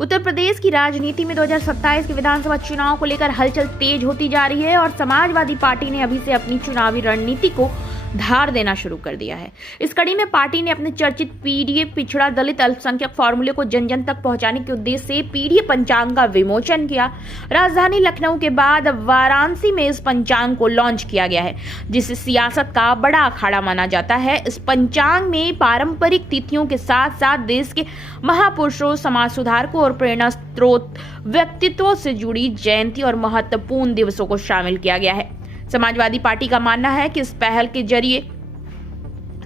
उत्तर प्रदेश की राजनीति में 2027 के विधानसभा चुनाव को लेकर हलचल तेज होती जा रही है और समाजवादी पार्टी ने अभी से अपनी चुनावी रणनीति को धार देना शुरू कर दिया है। इस कड़ी में पार्टी ने अपने चर्चित पीडीए पिछड़ा दलित अल्पसंख्यक फॉर्मूले को जन जन तक पहुंचाने के उद्देश्य से पीडीए पंचांग का विमोचन किया। राजधानी लखनऊ के बाद वाराणसी में इस पंचांग को लॉन्च किया गया है, जिसे सियासत का बड़ा अखाड़ा माना जाता है। इस पंचांग में पारंपरिक तिथियों के साथ साथ देश के महापुरुषों, समाज सुधारकों और प्रेरणा स्रोत व्यक्तित्वों से जुड़ी जयंती और महत्वपूर्ण दिवसों को शामिल किया गया है। समाजवादी पार्टी का मानना है कि इस पहल के जरिए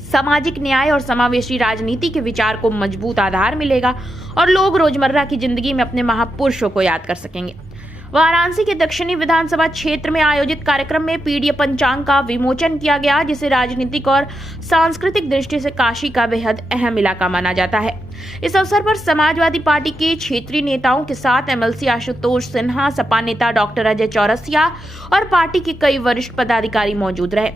सामाजिक न्याय और समावेशी राजनीति के विचार को मजबूत आधार मिलेगा और लोग रोजमर्रा की जिंदगी में अपने महापुरुषों को याद कर सकेंगे। वाराणसी के दक्षिणी विधानसभा क्षेत्र में आयोजित कार्यक्रम में पीडीए पंचांग का विमोचन किया गया, जिसे राजनीतिक और सांस्कृतिक दृष्टि से काशी का बेहद अहम इलाका माना जाता है। इस अवसर पर समाजवादी पार्टी के क्षेत्रीय नेताओं के साथ एमएलसी आशुतोष सिन्हा, सपा नेता डॉक्टर अजय चौरसिया और पार्टी के कई वरिष्ठ पदाधिकारी मौजूद रहे।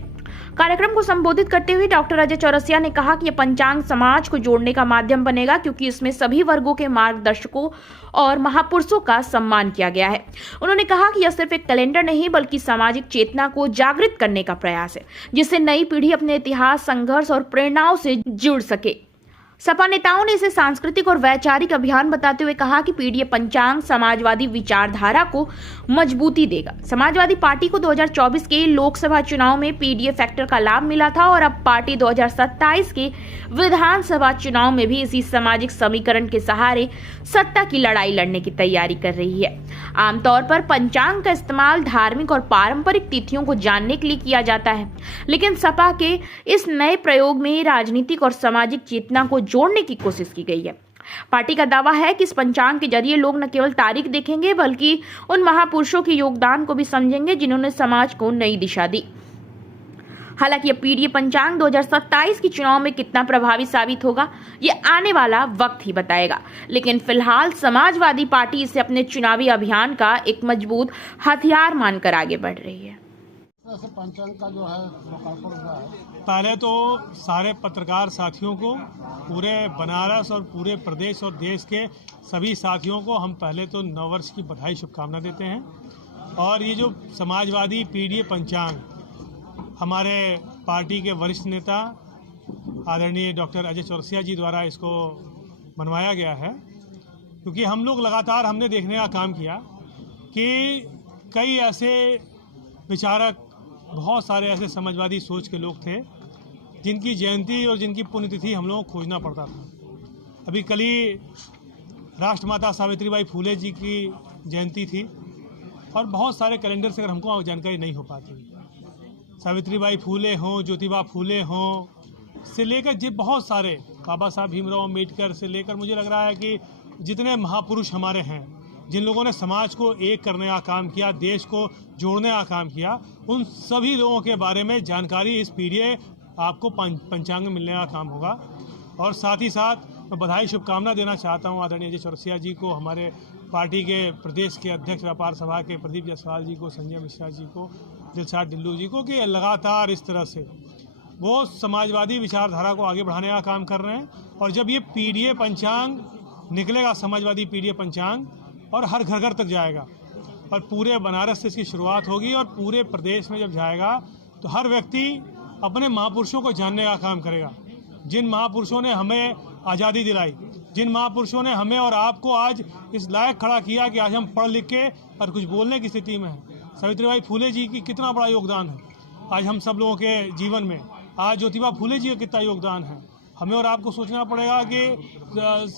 कार्यक्रम को संबोधित करते हुए डॉक्टर अजय चौरसिया ने कहा कि यह पंचांग समाज को जोड़ने का माध्यम बनेगा, क्योंकि इसमें सभी वर्गों के मार्गदर्शकों और महापुरुषों का सम्मान किया गया है। उन्होंने कहा कि यह सिर्फ एक कैलेंडर नहीं बल्कि सामाजिक चेतना को जागृत करने का प्रयास है, जिससे नई पीढ़ी अपने इतिहास, संघर्ष और प्रेरणाओं से जुड़ सके। सपा नेताओं ने इसे सांस्कृतिक और वैचारिक अभियान बताते हुए कहा कि पीडीए पंचांग समाजवादी विचारधारा को मजबूती देगा। समाजवादी पार्टी को 2024 के लोकसभा चुनाव में पीडीए फैक्टर का लाभ मिला था और अब पार्टी 2027 के विधानसभा चुनाव में भी इसी सामाजिक समीकरण के सहारे सत्ता की लड़ाई लड़ने की तैयारी कर रही है। आमतौर पर पंचांग का इस्तेमाल धार्मिक और पारंपरिक तिथियों को जानने के लिए किया जाता है, लेकिन सपा के इस नए प्रयोग में राजनीतिक और सामाजिक चेतना को जोड़ने की कोशिश की गई है। पार्टी का दावा है कि इस पंचांग के जरिए लोग न केवल तारीख देखेंगे बल्कि उन महापुरुषों के योगदान को भी समझेंगे जिन्होंने समाज को नई दिशा दी। हालांकि यह पीडीए पंचांग 2027 के चुनाव में कितना प्रभावी साबित होगा, ये आने वाला वक्त ही बताएगा, लेकिन फिलहाल समाजवादी पार्टी इसे अपने चुनावी अभियान का एक मजबूत हथियार मानकर आगे बढ़ रही है। पंचांग का जो है लोकार्पण हुआ है, पहले तो सारे पत्रकार साथियों को, पूरे बनारस और पूरे प्रदेश और देश के सभी साथियों को हम पहले तो नववर्ष की बधाई शुभकामना देते हैं। और ये जो समाजवादी पीडीए पंचांग हमारे पार्टी के वरिष्ठ नेता आदरणीय डॉक्टर अजय चौरसिया जी द्वारा इसको बनवाया गया है, क्योंकि हम लोग लगातार हमने देखने का काम किया कि कई ऐसे विचारक, बहुत सारे ऐसे समाजवादी सोच के लोग थे जिनकी जयंती और जिनकी पुण्यतिथि हम लोगों को खोजना पड़ता था। अभी कल ही राष्ट्रमाता सावित्रीबाई फूले जी की जयंती थी और बहुत सारे कैलेंडर से अगर हमको जानकारी नहीं हो पाती, सावित्रीबाई फूले हों, ज्योतिबा फूले हों से लेकर जो बहुत सारे बाबा साहब भीमराव अम्बेडकर से लेकर, मुझे लग रहा है कि जितने महापुरुष हमारे हैं, जिन लोगों ने समाज को एक करने का काम किया, देश को जोड़ने का काम किया, उन सभी लोगों के बारे में जानकारी इस पीडीए आपको पंचांग में मिलने का काम होगा। और साथ ही साथ मैं बधाई शुभकामना देना चाहता हूं आदरणीय अजय चौरसिया जी को, हमारे पार्टी के प्रदेश के अध्यक्ष व्यापार सभा के प्रदीप जायसवाल जी को, संजय मिश्रा जी को, दिलशाद डिल्लू जी को, कि लगातार इस तरह से वो समाजवादी विचारधारा को आगे बढ़ाने का काम कर रहे हैं। और जब ये पीडीए पंचांग निकलेगा, समाजवादी पीडीए पंचांग, और हर घर घर तक जाएगा और पूरे बनारस से इसकी शुरुआत होगी और पूरे प्रदेश में जब जाएगा तो हर व्यक्ति अपने महापुरुषों को जानने का काम करेगा। जिन महापुरुषों ने हमें आज़ादी दिलाई, जिन महापुरुषों ने हमें और आपको आज इस लायक खड़ा किया कि आज हम पढ़ लिख के और कुछ बोलने की स्थिति में हैं। सावित्रीबाई फूले जी की कितना बड़ा योगदान है आज हम सब लोगों के जीवन में। आज ज्योतिबा फूले जी का कितना योगदान है। हमें और आपको सोचना पड़ेगा कि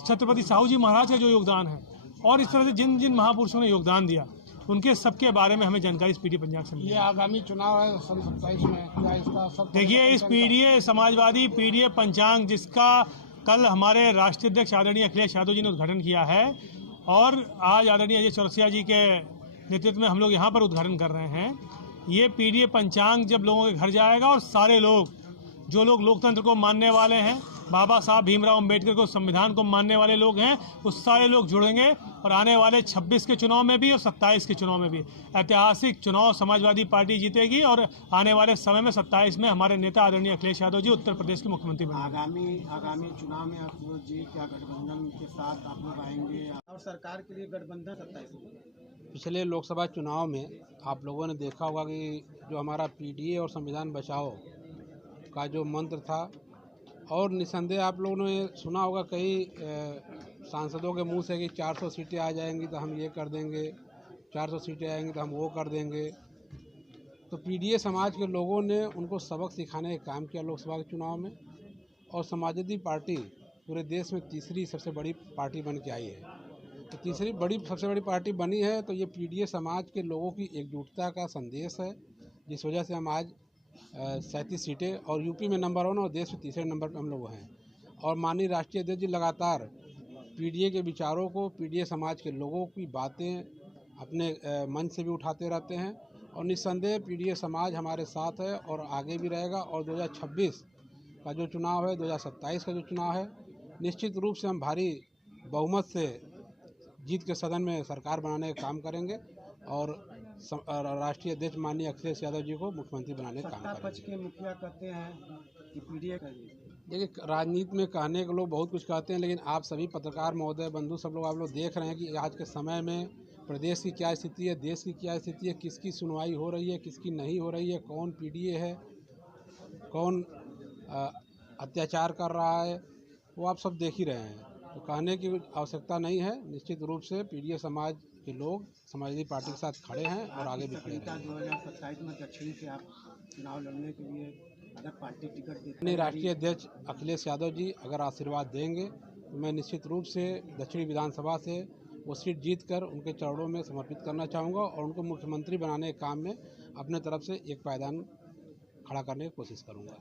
छत्रपति साहू जी महाराज का जो योगदान है, और इस तरह से जिन जिन महापुरुषों ने योगदान दिया, उनके सबके बारे में हमें जानकारी इस पीडीए पंचांग से मिली। ये आगामी चुनाव है सन 27 में, क्या इसका सब देखिए, इस पीडीए समाजवादी पीडीए पंचांग जिसका कल हमारे राष्ट्रीय अध्यक्ष आदरणीय अखिलेश यादव जी ने उद्घाटन किया है और आज आदरणीय अजय चौरसिया जी के नेतृत्व में हम लोग यहाँ पर उद्घाटन कर रहे हैं। ये पीडीए पंचांग जब लोगों के घर जाएगा और सारे लोग, जो लोग लोकतंत्र को मानने वाले हैं, बाबा साहब भीमराव अम्बेडकर को, संविधान को मानने वाले लोग हैं, वो सारे लोग जुड़ेंगे और आने वाले 26 के चुनाव में भी और 27 के चुनाव में भी ऐतिहासिक चुनाव समाजवादी पार्टी जीतेगी और आने वाले समय में 27 में हमारे नेता आदरणीय अखिलेश यादव जी उत्तर प्रदेश के मुख्यमंत्री बनेंगे। आगामी चुनाव में आप जी क्या गठबंधन के साथ आप लोग आएंगे? सरकार के लिए गठबंधन 27 पिछले लोकसभा चुनाव में आप लोगों ने देखा होगा कि जो हमारा पीडीए और संविधान बचाओ का जो मंत्र था, और निसंदेह आप लोगों ने सुना होगा कई सांसदों के मुंह से कि 400 सीटें आ जाएंगी तो हम ये कर देंगे, 400 सीटें आएंगी तो हम वो कर देंगे। तो पीडीए समाज के लोगों ने उनको सबक सिखाने का काम किया लोकसभा के चुनाव में, और समाजवादी पार्टी पूरे देश में तीसरी सबसे बड़ी पार्टी बन के आई है। तो तीसरी सबसे बड़ी पार्टी बनी है, तो ये पीडीए समाज के लोगों की एकजुटता का संदेश है, जिस वजह से हम आज 37 सीटें और यूपी में नंबर 1 और देश में तीसरे नंबर पर हम लोग हैं। और माननीय राष्ट्रीय अध्यक्ष जी लगातार पीडीए के विचारों को, पीडीए समाज के लोगों की बातें अपने मंच से भी उठाते रहते हैं, और निस्संदेह पीडीए समाज हमारे साथ है और आगे भी रहेगा। और 2026 का जो चुनाव है, 2027 का जो चुनाव है, निश्चित रूप से हम भारी बहुमत से जीत के सदन में सरकार बनाने का काम करेंगे और राष्ट्रीय अध्यक्ष माननीय अखिलेश यादव जी को मुख्यमंत्री बनाने का काम सत्ता पक्ष करेंगे। के मुखिया कहते हैं कि पीडीए का देखिए, राजनीति में कहने के लोग बहुत कुछ कहते हैं, लेकिन आप सभी पत्रकार महोदय बंधु सब लोग, आप लोग देख रहे हैं कि आज के समय में प्रदेश की क्या स्थिति है, देश की क्या स्थिति है, किसकी सुनवाई हो रही है, किसकी नहीं हो रही है, कौन पीडीए है, कौन अत्याचार कर रहा है, वो आप सब देख ही रहे हैं। तो कहने की आवश्यकता नहीं है। निश्चित रूप से पीडीए समाज के लोग समाजवादी पार्टी के साथ खड़े हैं और आगे भी खड़े रहेंगे। 2027 में दक्षिणी से आप चुनाव लड़ने के लिए अगर पार्टी टिकट देती अपने राष्ट्रीय अध्यक्ष अखिलेश यादव जी अगर आशीर्वाद देंगे तो मैं निश्चित रूप से दक्षिणी विधानसभा से वो सीट जीत कर उनके चरणों में समर्पित करना चाहूँगा और उनको मुख्यमंत्री बनाने के काम में अपने तरफ से एक पायदान खड़ा करने की कोशिश करूँगा।